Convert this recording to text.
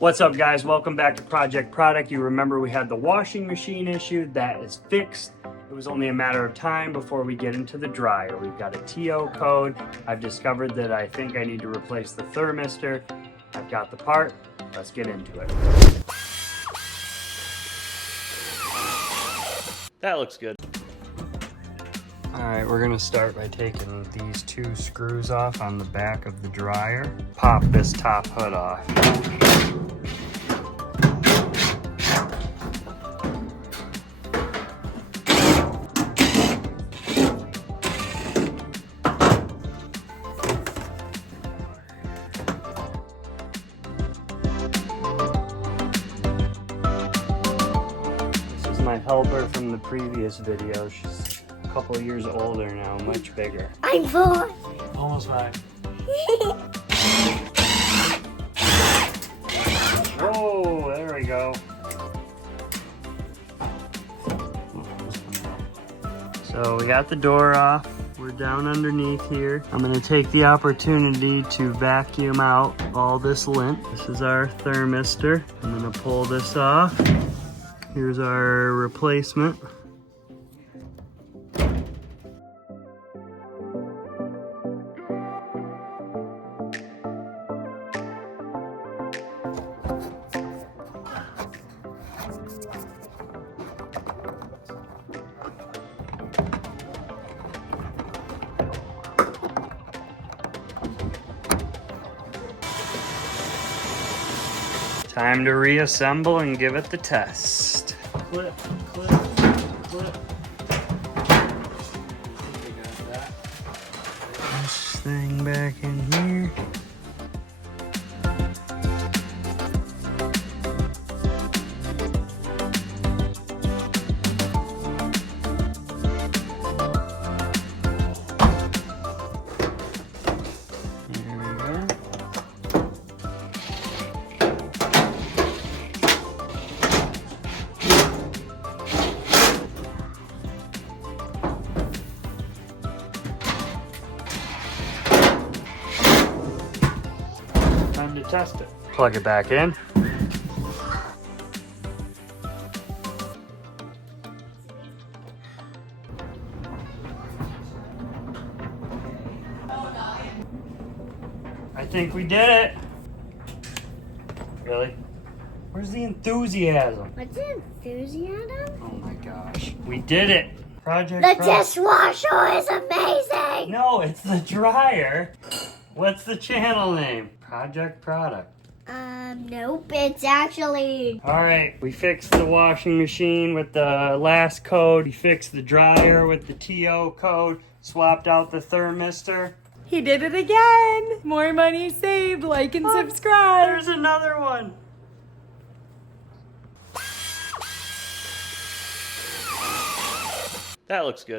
What's up, guys? Welcome back to Project Product. You remember we had the washing machine issue. That is fixed. It was only a matter of time before we get into the dryer. We've got a TO code. I've discovered that I think I need to replace the thermistor. I've got the part. Let's get into it. That looks good. All right, we're gonna start by taking these two screws off on the back of the dryer. Pop this top hood off. This is my helper from the previous video. She's a couple of years older now, much bigger. I'm 4. Almost 5. Whoa, there we go. So we got the door off. We're down underneath here. I'm gonna take the opportunity to vacuum out all this lint. This is our thermistor. I'm gonna pull this off. Here's our replacement. Time to reassemble and give it the test. Clip, clip, clip. We got that. This thing back in here. There we go. Time to test it. Plug it back in. I think we did it. Really? Where's the enthusiasm? What's enthusiasm? Oh my gosh. We did it. Project The Pro- dishwasher is amazing! No, it's the dryer. What's the channel name? Project Product. Nope, it's actually... All right, we fixed the washing machine with the last code. We fixed the dryer with the TO code. Swapped out the thermistor. He did it again! More money saved, like and subscribe! There's another one. That looks good.